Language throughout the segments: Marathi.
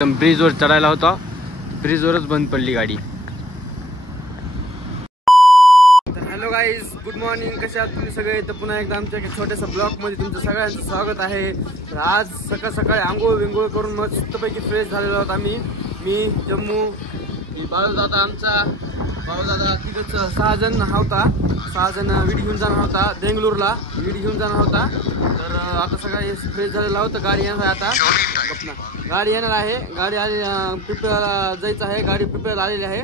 ब्रिजवर चढायला होता, ब्रिजवरच बंद पडली गाडी. तर हॅलो गाईज, गुड मॉर्निंग. कशा आहात तुम्ही सगळे? तर पुन्हा एकदा आमच्या छोट्याशा ब्लॉगमध्ये तुमचं सगळ्यांचं स्वागत आहे. तर आज सकाळ सकाळी आंघोळ विंघोळ करून मस्तपैकी फ्रेश झालेलो आहोत आम्ही. मी जम्मू, बाळूदादा आमचा, बाळूदादा तिथंच 6 जण होता. 6 जण विडी घेऊन जाणार होता, बेंगलोरला विडी घेऊन जाणार होता. तर आता सकाळी फ्रेश झालेला होता. गाडी येणार आहे आता, गाडी येणार आहे. गाडी आली, पिपळ्याला जायचं आहे. गाडी पिपळ्याला आलेली आहे.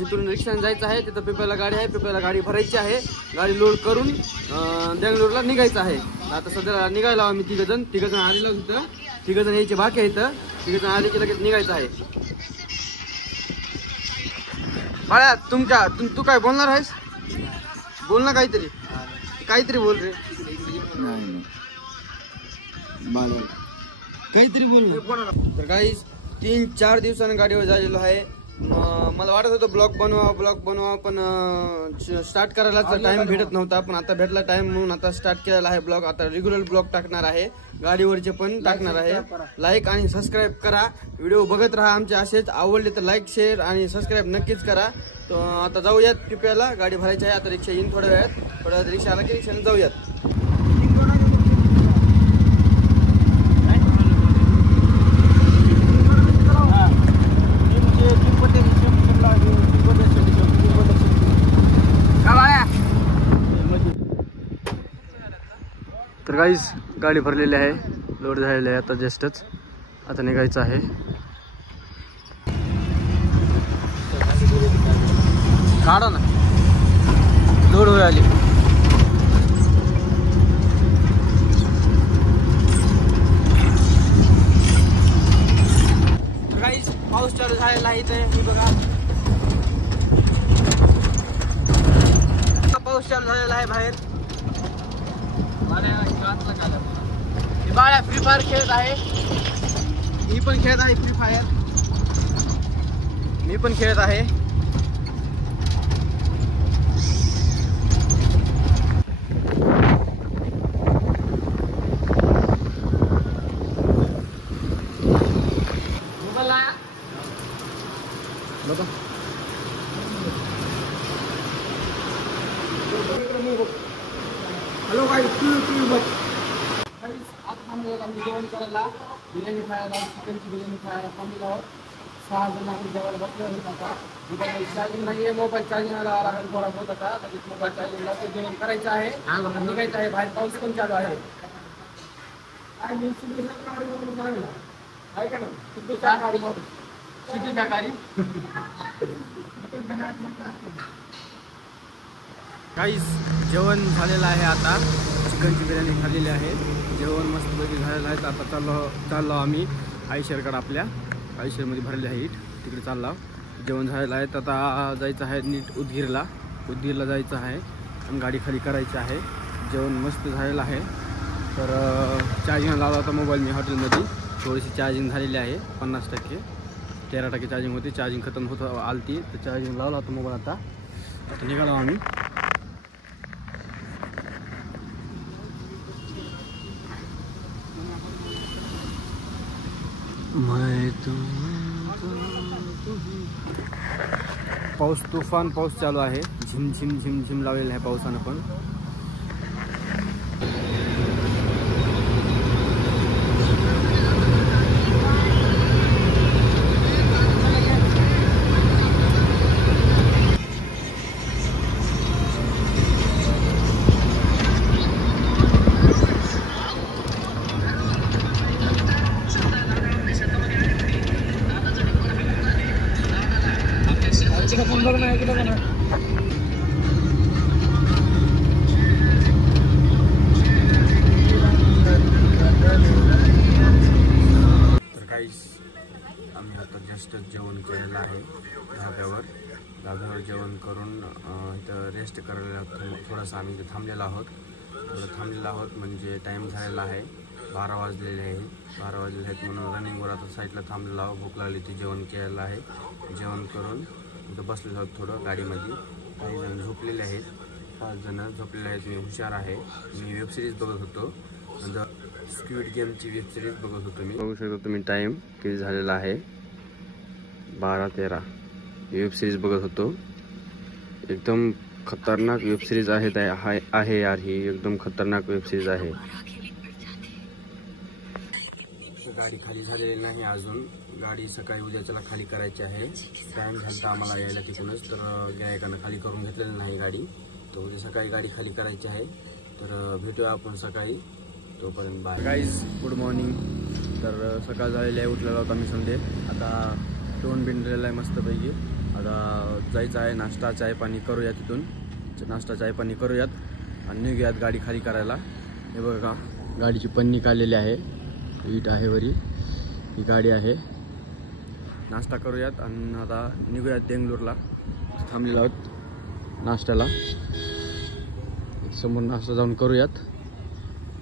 इथून रिक्षाने जायचं आहे. तिथं पिपळ्याला गाडी आहे, पिपळ्याला गाडी भरायची आहे. गाडी लोड करून बेंगलोरला निघायचं आहे. आता सध्या निघायला आम्ही तिघजण आलेलो तिथं. तिघजण यायचे बाकी आहे. इथं तिघजण आले की लगेच निघायचं आहे. बाळ्या, तू काय बोलणार आहेस? बोल ना, काहीतरी बोल रे. काहीतरी बोल. तर काही 3-4 दिवसानं गाडीवर झालेलो आहे. मला वाटत होतं ब्लॉग बनवा पण स्टार्ट करायला टाइम भेटत नव्हता. पण आता भेटला टाइम म्हणून आता स्टार्ट केलेला आहे ब्लॉग. आता रेग्युलर ब्लॉग टाकणार आहे, गाडीवरचे पण टाकणार आहे. लाईक आणि सबस्क्राईब करा. व्हिडिओ बघत राहा आमचे असेच. आवडले तर लाईक, शेअर आणि सबस्क्राईब नक्कीच करा. तर आता जाऊयात पिप्याला, गाडी भरायची आहे. आता रिक्षा येईन थोड्या वेळात रिक्षा आला की रिक्षाने जाऊयात. तर गाईज, गाडी भरलेली आहे, लोड झालेली आहे. आता जस्टच आता निघायचं आहे. काढा ना, लोड होय आली. तर गाईज, पाऊस चालू झालेला आहे इथे. हे बघा, पाऊस चालू झालेला आहे बाहेर. बाळ्या फ्री फायर खेळत आहे. मी पण खेळत आहे फ्री फायर. मी पण खेळत आहे. हॅलो गाईज, आता थांबलेला आम्ही जेवण करायला. बिर्याणी खायला, चिकनची बिर्याणी खायला थांबलेलो आहोत. 6 जण आपण जेवायला बसलो आहोत. आता मोबाईल चार्जिंग नाही आहे, मोबाईल चार्जिंगला लावा लागेल थोडा बहुत. आता लगेच मोबाईल चार्जिंगला जेवण करायचं आहे, निघायचं आहे बाहेर. पाऊस पण चालू आहे. आहे का ना तुमची शाकाहारी मोबाईल किती शाकाहारी? काहीच जेवण झालेलं आहे. आता चिकनची बिर्याणी खाल्लेली आहे. जेवण मस्तपैकी झालेलं आहे. आता चाललो आम्ही आईशरकडे. आपल्या आईशरमध्ये भरले आहे इट, तिकडे चाललो. जेवण झालेलं आहे. आता जायचं आहे नीट उदगीरला जायचं आहे आणि गाडी खाली करायची आहे. जेवण मस्त झालेलं आहे. तर चार्जिंग लावला होता मोबाईल मी हॉटेलमध्ये. थोडीशी चार्जिंग झालेली आहे, 50%. 13% चार्जिंग होती. चार्जिंग खतम होतं आलती, तर चार्जिंग लावला होता मोबाईल. आता निघालो आम्ही. पाऊस, तुफान पाऊस चालू आहे. झिम लावलेला आहे पावसानं पण. आम्ही आता जस्ट जेवण केलेलं आहे धाब्यावर जेवण करून इथं रेस्ट करायला थोडंसं आम्ही इथं थांबलेलो आहोत. म्हणजे टाईम झालेला आहे, 12 वाजलेले आहेत म्हणून रनिंगवर आता साईडला थांबलेलो आहोत. भूक लागली ती जेवण केलेलं आहे. जेवण करून इथं बसलेलो आहोत थोडं गाडीमध्ये. काही जण झोपलेले आहेत, 5 जण झोपलेले आहेत. मी हुशार आहे. मी वेबसिरीज बघत होतो. स्क्विड गेमची वेब सिरीज बघत होतो मी. बघू शकता तुम्ही टाइम किती झालेला आहे, 12:13. वेब सिरीज बघत होतो. एकदम खतरनाक वेब सिरीज आहे यार, ही एकदम खतरनाक वेब सिरीज आहे. गाडी खाली झालेली नाही अजून. गाडी सकाळी उद्याच्याला खाली करायची आहे. टाइम झाला आम्हाला यायला तिकडूनच, तर गिऱ्हाईकानं खाली करून घेतलेली नाही गाडी. तर उद्या सकाळी गाडी खाली करायची आहे. तर भेटूया आपण सकाळी, तोपर्यंत बाय गाईज. Good morning. तर सकाळ झालेली आहे, उठलेला होता मी संडे. आता टोन बिंडलेला आहे मस्तपैकी. आता जायचं आहे, नाश्ता चाय पाणी करूयात. तिथून नाश्ता चाय पाणी करूयात आणि निघूयात गाडी खाली करायला. हे बघा गाडीची पन्नी काढलेली आहे, ईट आहे वरी, ही गाडी आहे. नाश्ता करूयात आणि आता निघूयात बेंगलोरला. थांबलेलो आहोत नाश्त्याला, समोर नाश्ता जाऊन करूयात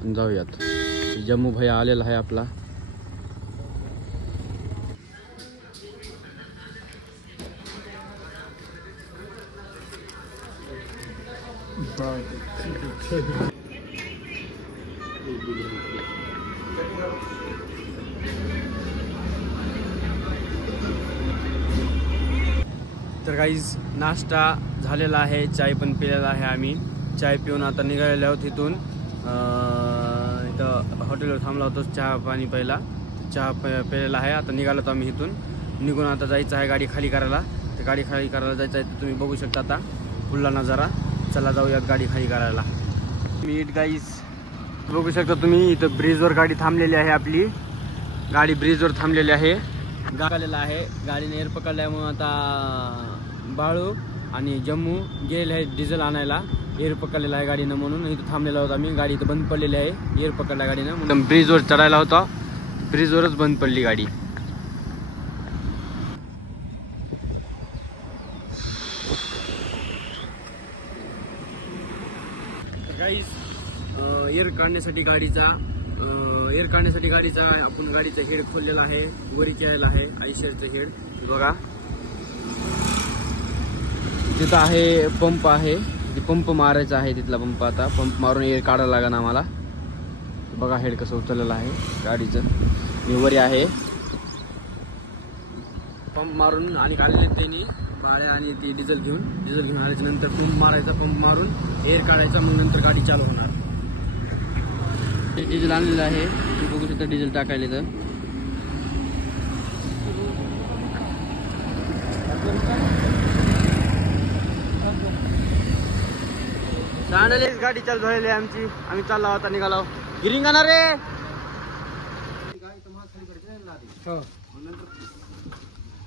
आणि जाऊयात. जम्मू भैया आलेला आहे आपला. तर गाईज नाश्ता झालेला आहे, चाय पण पिलेला आहे. आम्ही चाय पिऊन आता निघालेलो आहोत इथून. इथं हॉटेलवर थांबला होतो चहा पाणी प्यायला. चहा प्यायला आहे. आता निघालो होतो आम्ही इथून. निघून आता जायचं आहे गाडी खाली करायला. तर गाडी खाली करायला जायचं आहे, तुम्ही बघू शकता आता फुलला नजारा. चला जाऊयात गाडी खाली करायला. मीट गाईज बघू शकता तुम्ही, इथं ब्रिजवर गाडी थांबलेली आहे आपली. गाडी ब्रिजवर थांबलेली आहे. आलेला आहे गाडीने एअर पकडल्यामुळे आता बाळू आणि जम्मू गेले आहे डिझेल आणायला. एअर पकडलेला आहे गाडीनं, म्हणून इथं थांबलेला होता मी. गाडी इथं बंद पडलेली आहे, एअर पकडल्या गाडीनं. म्हणून ब्रिजवर चढायला होता, ब्रिजवरच बंद पडली गाडी. गाईस एअर काढण्यासाठी गाडीचा आपण गाडीचा हेड खोललेला आहे, वरी केलेला आहे आयशरचं हेड. बघा तिथं आहे पंप आहे, पंप मारायचा आहे तिथला पंप. आता पंप मारून एअर काढायला लागेल आम्हाला. बघा हेड कसं उचललेलं आहे गाडीचं. वरी आहे पंप मारून आणि काढलेले त्यांनी बाळ्या आणि ती डिझेल घेऊन आल्याच्या नंतर पंप मारायचा, पंप मारून एअर काढायचा, मग नंतर गाडी चालू होणार. डिझेल आणलेलं आहे, तुम्ही बघू शकता डिझेल टाकायला. तर सांडलेच गाडी चालू झालेली आहे आमची. आम्ही चाललो आता, निघालो गिरिंगाना रे.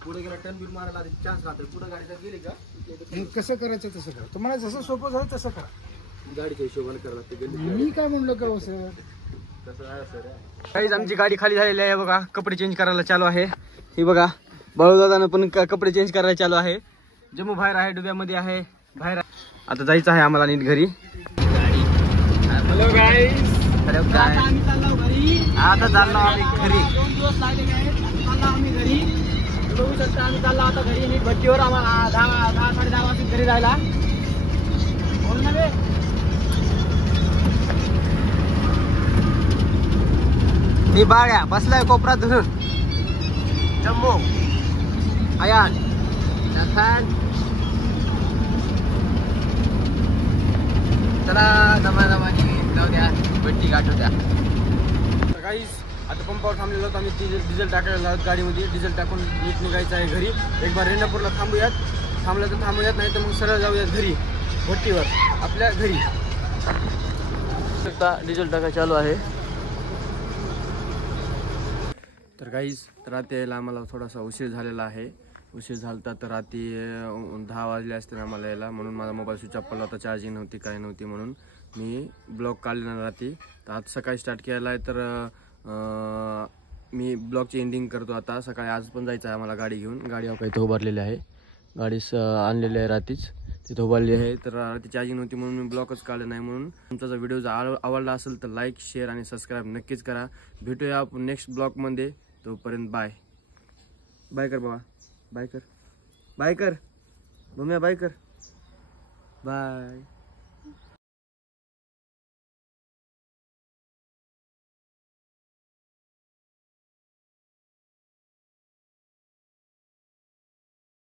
पुढे गेला टर्न बिल मारायला चान्स राहतो. पुढे गाडी गेली का कसं करायचं तसं करा, तुम्हाला जसं सोपं झालं तसं करा. गाडीच्या हिशोबाने करावं लागते. मी काय म्हणलो का हो सर, काहीच आमची गाडी खाली झालेली आहे. बघा कपडे चेंज करायला चालू आहे. हे बघा बाळूदादानं पण कपडे चेंज करायला चालू आहे. जम्मू बाहेर आहे, डुब्यामध्ये आहे बाहेर. आता जायचं आहे आम्हाला नीट घरी. हॅलो गाईस, आता चाललो आम्ही घरी. 2 दिवस लागले आहेत, चाललो आम्ही घरी. बघू शकता आम्ही चाललो आता घरी. नीट भट्टीवर आम्हाला 10 साडे 10 वाजता घरी जायला. बोल ना रे. मी बाळ्या बसलाय कोपरात धरून. जम्मू आयान चला दमादमानी जाऊ द्या, भट्टी गाठू द्या. गाईस आता पंपावर थांबलेलो होतो आम्ही. डिझेल टाकायला आहोत गाडीमध्ये. डिझेल टाकून नीट निघायचं आहे घरी. एक बार रेणापूरला थांबूयात, थांबलं तर थांबूयात, नाही तर मग सरळ जाऊयात घरी, भट्टीवर आपल्या घरी. डिझेल टाकाय चालू आहे. तर गाईज रात्री यायला आम्हाला थोडासा उशीर झालेला आहे. उशीर झाला तर रात्री 10 वाजले असते आम्हाला यायला. म्हणून माझा मोबाईल स्विच ऑफ पडला होता, चार्जिंग नव्हती, काय नव्हती, म्हणून मी ब्लॉग काढला रात्री. तर आज सकाळी स्टार्ट केला आहे. तर मी ब्लॉगची एंडिंग करतो आता. सकाळी आज पण जायचं आहे आम्हाला गाडी घेऊन. गाडी इथं उभारलेली आहे, गाडी आणलेली आहे रात्रीच, तिथं उभारली आहे. तर रात्री चार्जिंग नव्हती म्हणून मी ब्लॉगच काढला नाही. म्हणून तुमचा जर व्हिडिओ आवडला असेल तर लाईक, शेअर आणि सबस्क्राईब नक्कीच करा. भेटूया आपण नेक्स्ट ब्लॉगमध्ये. तोपर्यंत बाय. बाय कर बाबा, बाय कर, बाय कर भूम्या, बाय कर, बाय.